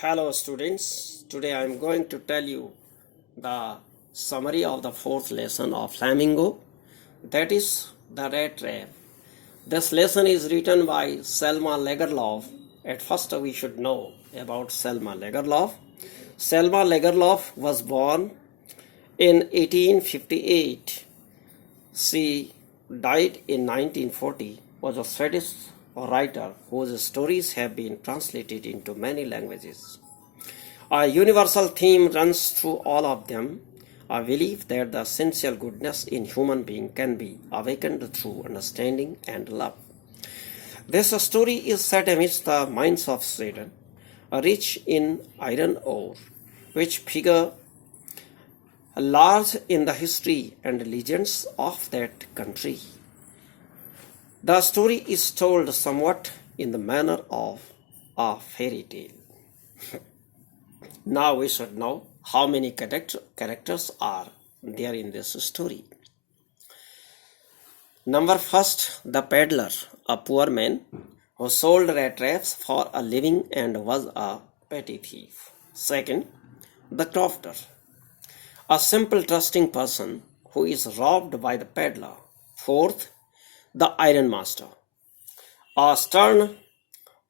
Hello students, today I am going to tell you the summary of the fourth lesson of Flamingo, that is the rat trap. This lesson is written by Selma Lagerlof. At first we should know about Selma Lagerlof. Selma Lagerlof was born in 1858. She died in 1940, was a Swedish writer whose stories have been translated into many languages. A universal theme runs through all of them, a belief that the essential goodness in human being can be awakened through understanding and love. This story is set amidst the mines of Sweden, rich in iron ore, which figure large in the history and legends of that country. The story is told somewhat in the manner of a fairy tale. Now we should know how many characters are there in this story. Number first, the peddler, a poor man who sold rat traps for a living and was a petty thief. Second, the crofter, a simple trusting person who is robbed by the peddler. Fourth, the iron master, a stern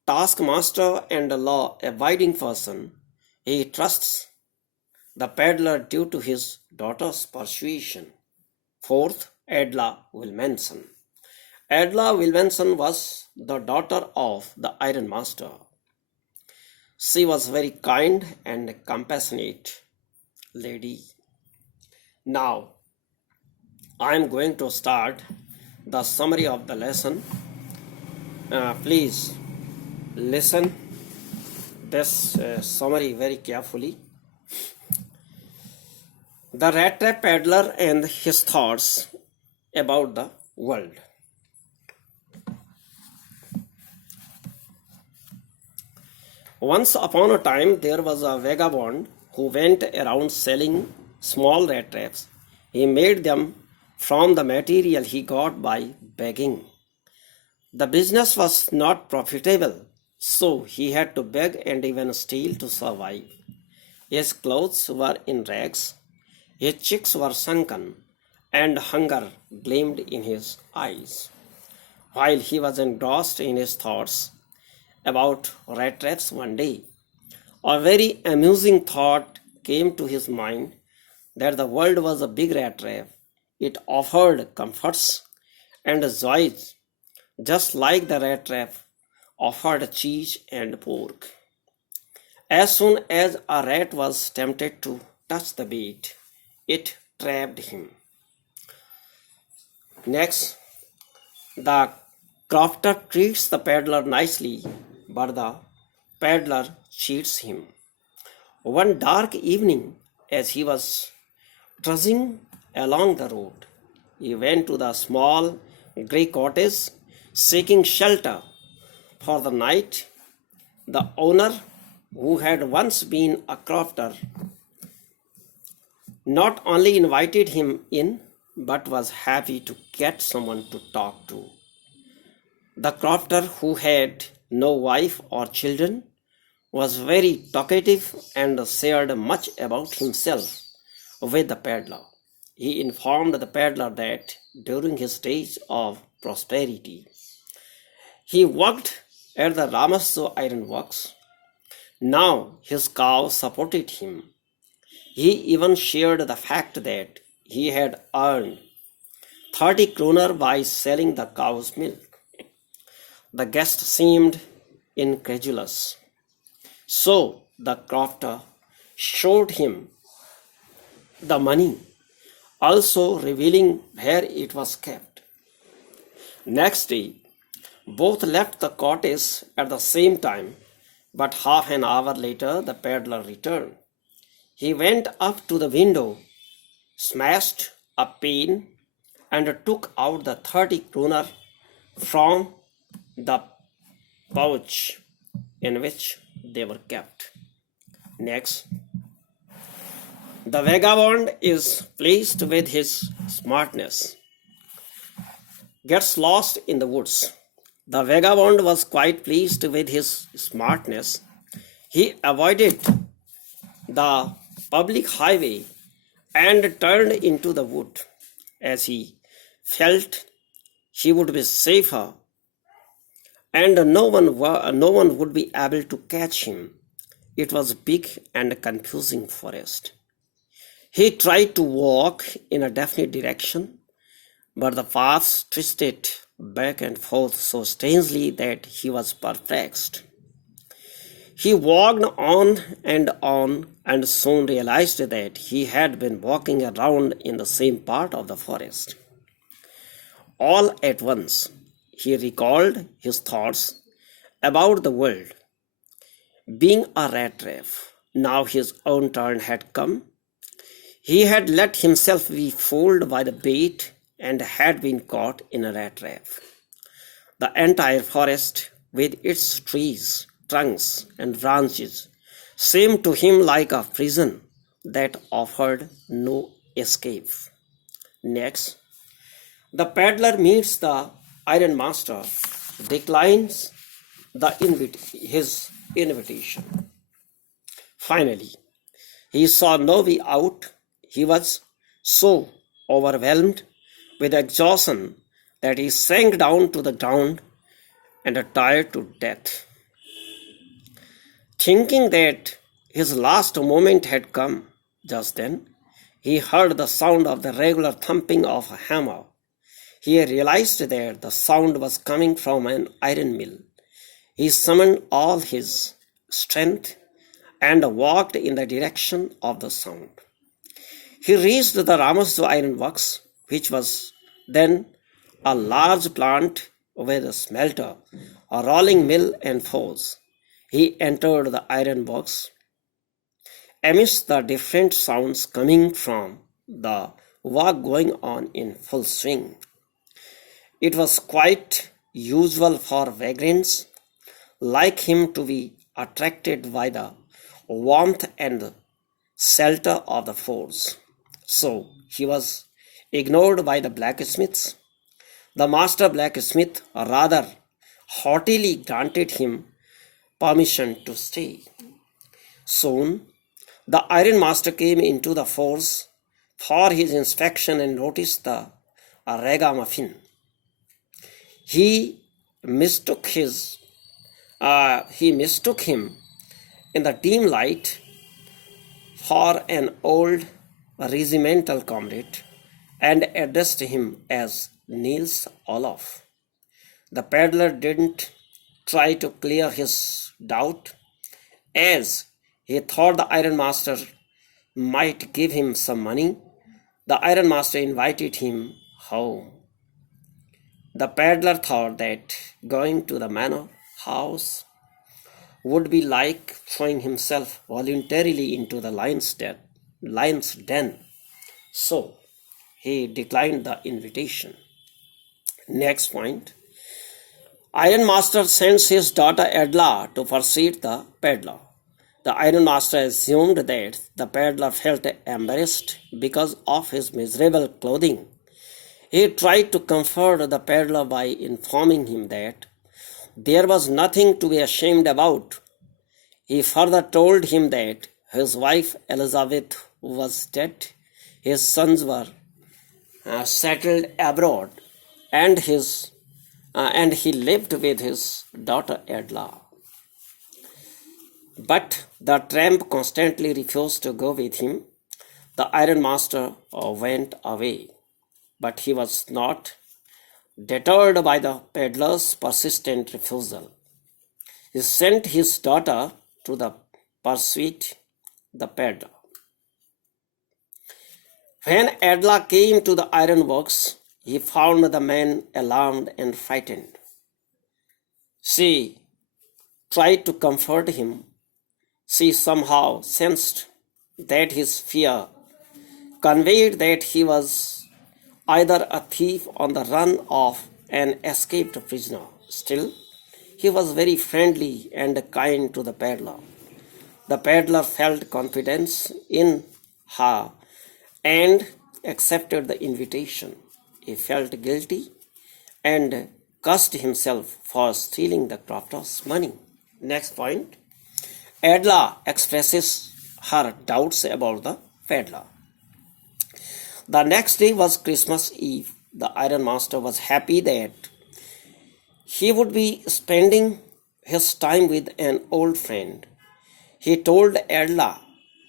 taskmaster and a law-abiding person. He trusts the peddler due to his daughter's persuasion. Fourth, Edla Wilmanson. Edla Wilmanson was the daughter of the iron master. She was very kind and compassionate lady. Now, I am going to start the summary of the lesson. Please listen this summary very carefully. The rat trap peddler and his thoughts about the world. Once upon a time, there was a vagabond who went around selling small rat traps. He made them from the material he got by begging. The business was not profitable, so he had to beg and even steal to survive. His clothes were in rags, his cheeks were sunken, and hunger gleamed in his eyes. While he was engrossed in his thoughts about rat traps one day, a very amusing thought came to his mind, that the world was a big rat trap. It offered comforts and joys, just like the rat trap offered cheese and pork. As soon as a rat was tempted to touch the bait, it trapped him. Next, the crofter treats the peddler nicely, but the peddler cheats him. One dark evening, as he was trudging along the road, he went to the small grey cottage, seeking shelter for the night. The owner, who had once been a crofter, not only invited him in, but was happy to get someone to talk to. The crofter, who had no wife or children, was very talkative and shared much about himself with the peddler. He informed the peddler that during his days of prosperity, he worked at the Ramasjo Iron Works. Now his cow supported him. He even shared the fact that he had earned 30 kroner by selling the cow's milk. The guest seemed incredulous, so the crofter showed him the money, also revealing where it was kept. Next day, both left the cottage at the same time, but half an hour later the peddler returned. He went up to the window, smashed a pane, and took out the 30 kroner from the pouch in which they were kept. Next, the vagabond is pleased with his smartness, gets lost in the woods. The vagabond was quite pleased with his smartness. He avoided the public highway and turned into the wood, as he felt he would be safer and no one would be able to catch him. It was a big and confusing forest. He tried to walk in a definite direction, but the paths twisted back and forth so strangely that he was perplexed. He walked on and soon realized that he had been walking around in the same part of the forest. All at once, he recalled his thoughts about the world being a rat trap. Now his own turn had come. He had let himself be fooled by the bait and had been caught in a rat trap. The entire forest, with its trees, trunks, and branches, seemed to him like a prison that offered no escape. Next, the peddler meets the iron master, declines his invitation. Finally, he saw no way out. He was so overwhelmed with exhaustion that he sank down to the ground and tired to death. Thinking that his last moment had come, just then he heard the sound of the regular thumping of a hammer. He realized that the sound was coming from an iron mill. He summoned all his strength and walked in the direction of the sound. He reached the Ramasdu Iron Works, which was then a large plant with a smelter, a rolling mill, and forge. He entered the iron works. Amidst the different sounds coming from the work going on in full swing, it was quite usual for vagrants like him to be attracted by the warmth and shelter of the forge. So he was ignored by the blacksmiths. The master blacksmith rather haughtily granted him permission to stay. Soon the iron master came into the forge for his inspection and noticed the ragamuffin. He mistook him in the dim light for an old regimental comrade and addressed him as Niels Olof. The peddler didn't try to clear his doubt, as he thought the iron master might give him some money. The iron master invited him home. The peddler thought that going to the manor house would be like throwing himself voluntarily into the lion's den. So he declined the invitation. Next point. Iron Master sends his daughter Edla to persuade the peddler. The Iron Master assumed that the peddler felt embarrassed because of his miserable clothing. He tried to comfort the peddler by informing him that there was nothing to be ashamed about. He further told him that his wife Elizabeth was dead, his sons were settled abroad, and he lived with his daughter Edla. But the tramp constantly refused to go with him. The Iron Master went away, but he was not deterred by the peddler's persistent refusal. He sent his daughter to persuade the peddler. When Edla came to the ironworks, he found the man alarmed and frightened. She tried to comfort him. She somehow sensed that his fear conveyed that he was either a thief on the run or an escaped prisoner. Still, he was very friendly and kind to the peddler. The peddler felt confidence in her and accepted the invitation. He felt guilty and cursed himself for stealing the crofter's money. Next point. Adela expresses her doubts about the peddler. The next day was Christmas Eve. The ironmaster was happy that he would be spending his time with an old friend. He told Adela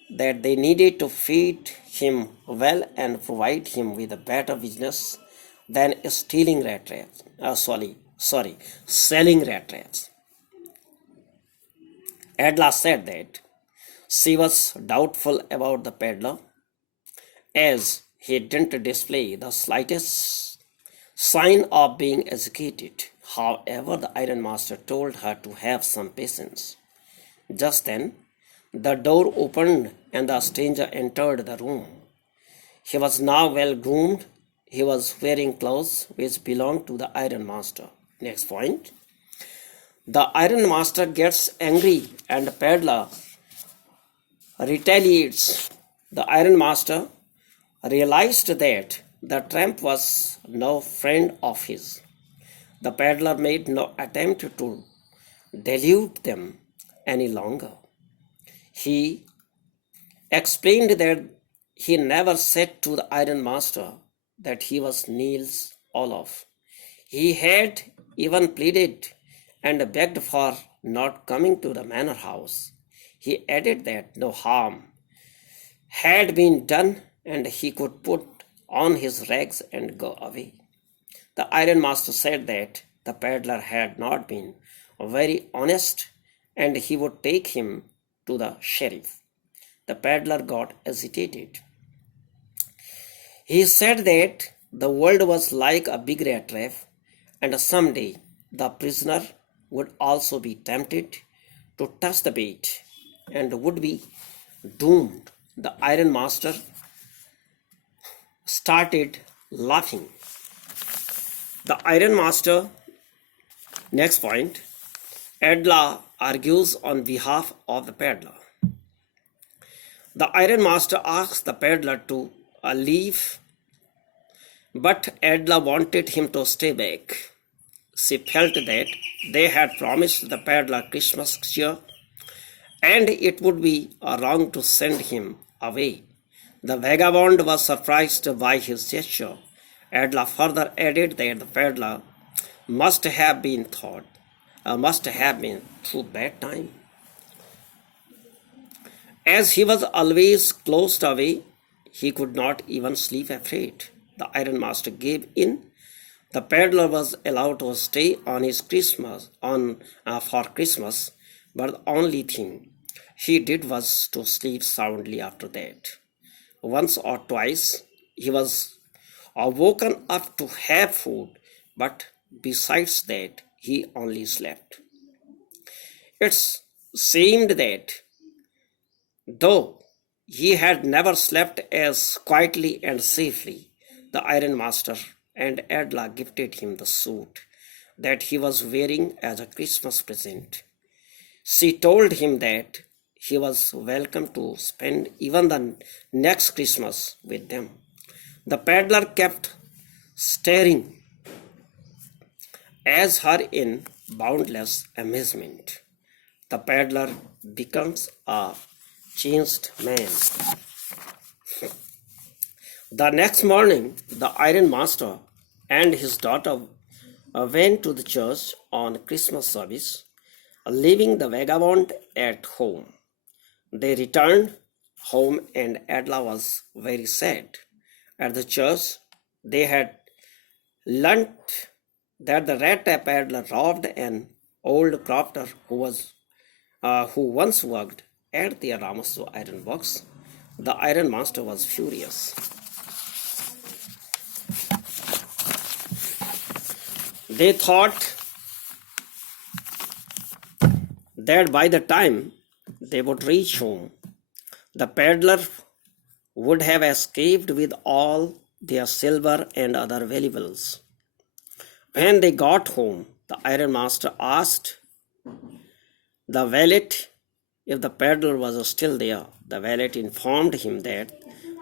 that they needed to feed him well and provide him with a better business than stealing rat rats. Selling rat rats. Adela said that she was doubtful about the peddler as he didn't display the slightest sign of being educated. However, the ironmaster told her to have some patience. Just then, the door opened and the stranger entered the room. He was now well groomed. He was wearing clothes which belonged to the ironmaster. Next point. The ironmaster gets angry and the peddler retaliates. The ironmaster realized that the tramp was no friend of his. The peddler made no attempt to delude them any longer. He explained that he never said to the ironmaster that he was Niels Olaf. He had even pleaded and begged for not coming to the manor house. He added that no harm had been done and he could put on his rags and go away. The ironmaster said that the peddler had not been very honest and he would take him to the sheriff. The peddler got agitated. He said that the world was like a big rat trap and someday the prisoner would also be tempted to touch the bait and would be doomed. The ironmaster started laughing. The ironmaster, next point, Adela argues on behalf of the peddler. The ironmaster asks the peddler to leave, but Adela wanted him to stay back. She felt that they had promised the peddler Christmas cheer, and it would be wrong to send him away. The vagabond was surprised by his gesture. Adela further added that the peddler must have been through bad time, as he was always closed away. He could not even sleep afraid. The ironmaster gave in. The peddler was allowed to stay on his for Christmas, but the only thing he did was to sleep soundly after that. Once or twice he was woken up to have food, but besides that he only slept. It seemed that though he had never slept as quietly and safely, the ironmaster and Adela gifted him the suit that he was wearing as a Christmas present. She told him that he was welcome to spend even the next Christmas with them. The peddler kept staring as her in boundless amazement. The peddler becomes a changed man. The next morning, the ironmaster and his daughter went to the church on Christmas service, leaving the vagabond at home. They returned home and Adela was very sad. At the church, they had learnt that the Rattrap peddler robbed an old crofter who once worked at the Ramasu iron works. The ironmaster was furious. They thought that by the time they would reach home, the peddler would have escaped with all their silver and other valuables. When they got home, the ironmaster asked the valet if the peddler was still there. The valet informed him that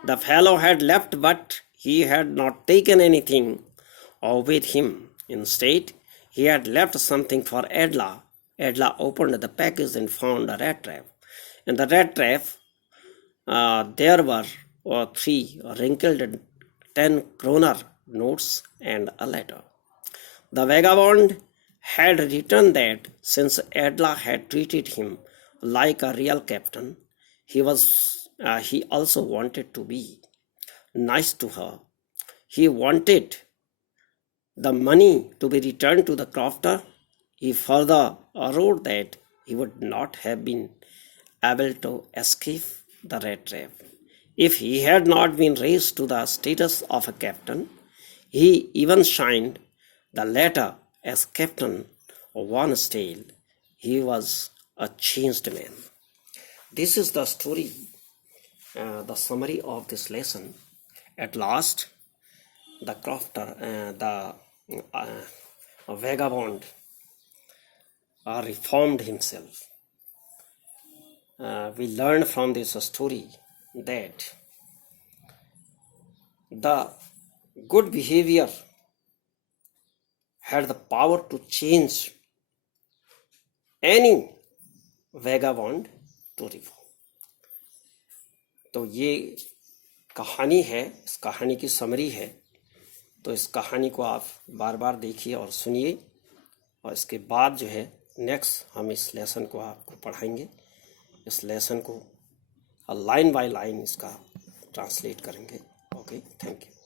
the fellow had left, but he had not taken anything with him. Instead, he had left something for Adela. Adela opened the package and found a rat trap. In the rat trap, there were three wrinkled 10 kroner notes and a letter. The vagabond had written that since Edla had treated him like a real captain, he also wanted to be nice to her. He wanted the money to be returned to the crofter. He further wrote that he would not have been able to escape the rat trap if he had not been raised to the status of a captain. He even signed the letter as Captain Van Stale. He was a changed man. This is the story, the summary of this lesson. At last, the crofter, vagabond, reformed himself. We learn from this story that the good behavior had the power to change any vagabond to reform. तो ये कहानी है, इस कहानी की summary है। तो इस कहानी को आप बार बार देखिए और सुनिए, और इसके बाद जो है नेक्स्ट हम इस लेसन को आपको पढ़ाएंगे। इस लेसन को लाइन बाय लाइन इसका ट्रांसलेट करेंगे। Okay, thank you.